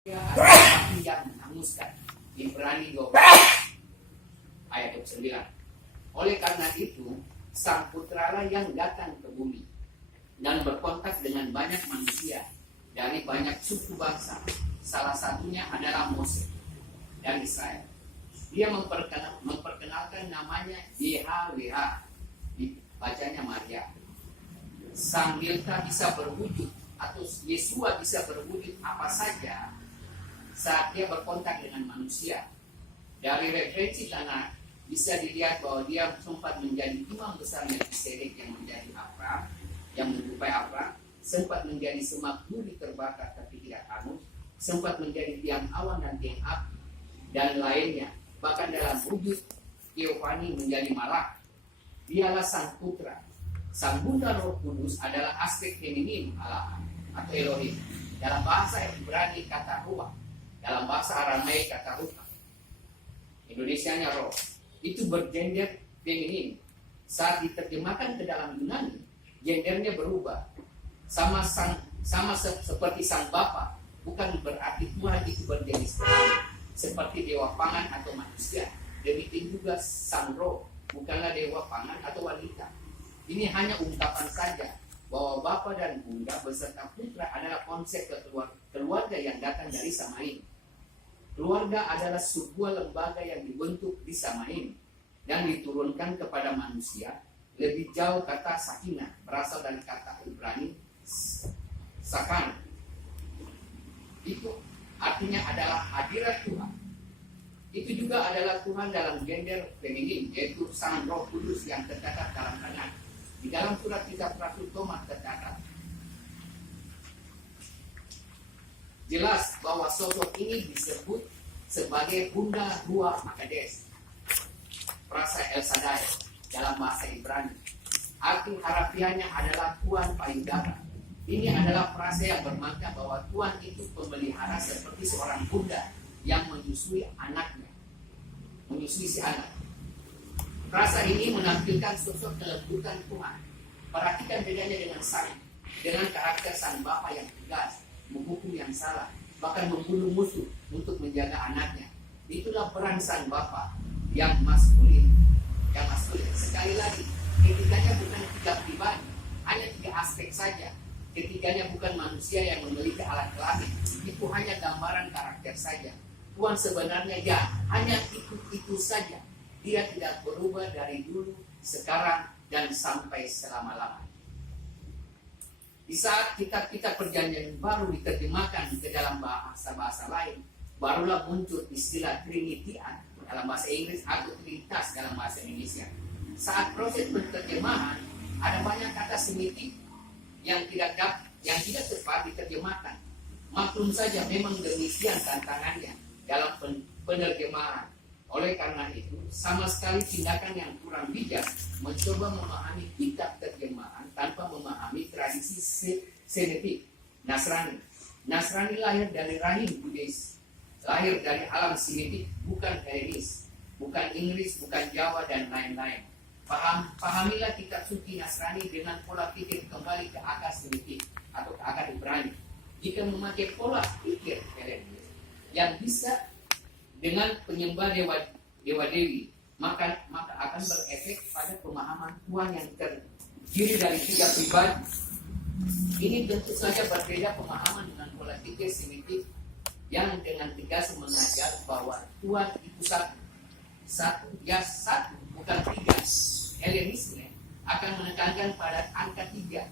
adalah yang menghanguskan. Ibrani 12 ayat 9. Oleh karena itu, Sang Putralah yang datang ke bumi dan berkontak dengan banyak manusia dari banyak suku bangsa. Salah satunya adalah Moses dan Israel. Dia memperkenalkan namanya YHWH, bacanya Maria. Sang Milka bisa berwujud atau Yesua bisa berwujud apa saja saat dia berkontak dengan manusia. Dari referensi tanah bisa dilihat bahwa dia sempat menjadi imam besar Melkisedek yang menjadi Abraham, yang menyerupai Abraham, sempat menjadi semak duri terbakar tapi tidak hangus, sempat menjadi tiang awan dan tiang api, dan lainnya. Bahkan dalam wujud Teofani menjadi malak. Dialah Sang Putra. Sang Bunda Roh Kudus adalah aspek feminin Allah atau Elohim. Dalam bahasa Ibrani kata ruah, dalam bahasa Aramaik kata ruha. Indonesianya roh. Itu bergender feminin. Saat diterjemahkan ke dalam Yunani, gendernya berubah. Sama seperti Sang Bapa, bukan berarti Tuhan itu berjenis kelamin seperti dewa pangan atau manusia. Demikian juga Sang Roh bukanlah dewa pangan atau wanita. Ini hanya ungkapan saja bahwa Bapa dan Bunda beserta Putra adalah konsep keluarga yang datang dari Samaim. Keluarga adalah sebuah lembaga yang dibentuk di Samaim dan diturunkan kepada manusia. Lebih jauh kata sakinah berasal dari kata Ibrani sakan. Itu artinya adalah hadirat Tuhan. Itu juga adalah Tuhan dalam gender feminin, yaitu Sang Roh Kudus yang tercatat dalam kanan. Di dalam surat kitab Rasul Thomas tercatat jelas bahwa sosok ini disebut sebagai Bunda Ruach Hakades, frasa El Shaddai dalam bahasa Ibrani. Arti harafiahnya adalah Tuhan payudara. Ini adalah frasa yang bermakna bahwa Tuhan itu pemelihara seperti seorang bunda yang menyusui anaknya, menyusui si anak. Frasa ini menampilkan sosok kelembutan Tuhan. Perhatikan bedanya dengan karakter Sang Bapa yang tegas, menghukum yang salah, bahkan membunuh musuh untuk menjaga anaknya. Itulah peran Sang Bapa yang maskulin. Sekali lagi, ketiganya bukan tiga pribadi, hanya tiga aspek saja. Ketiganya bukan manusia yang memiliki alat kelamin. Itu hanya gambaran karakter saja. Tuhan sebenarnya hanya itu saja. Dia tidak berubah dari dulu, sekarang, dan sampai selama-lamanya. Di saat kitab-kitab perjanjian baru diterjemahkan ke dalam bahasa-bahasa lain, barulah muncul istilah Trinitian dalam bahasa Inggris atau Trinitas dalam bahasa Indonesia. Saat proses penerjemahan, ada banyak kata Semitik yang tidak tepat diterjemahkan. Maklum saja memang demikian tantangannya dalam penerjemahan. Oleh karena itu, sama sekali tindakan yang kurang bijak mencoba memahami kitab terjemahan tanpa memahami tradisi Semitik. Nasrani lahir dari rahim Buddhis, lahir dari alam Semitik, bukan Helenis, bukan Inggris, bukan Jawa, dan lain-lain. Pahamilah kitab suci Nasrani dengan pola pikir kembali ke akar Semitik atau ke akar Ibrani. Jika memakai pola pikir Helenis yang bisa dengan penyembah dewa-dewi, maka akan berefek pada pemahaman Tuhan yang terdiri dari tiga pribadi. Ini tentu saja berbeda pemahaman dengan pola pikir Semitik yang dengan tegas mengajar bahwa Tuhan itu satu, bukan tiga. Helenisme akan menekankan pada angka 3,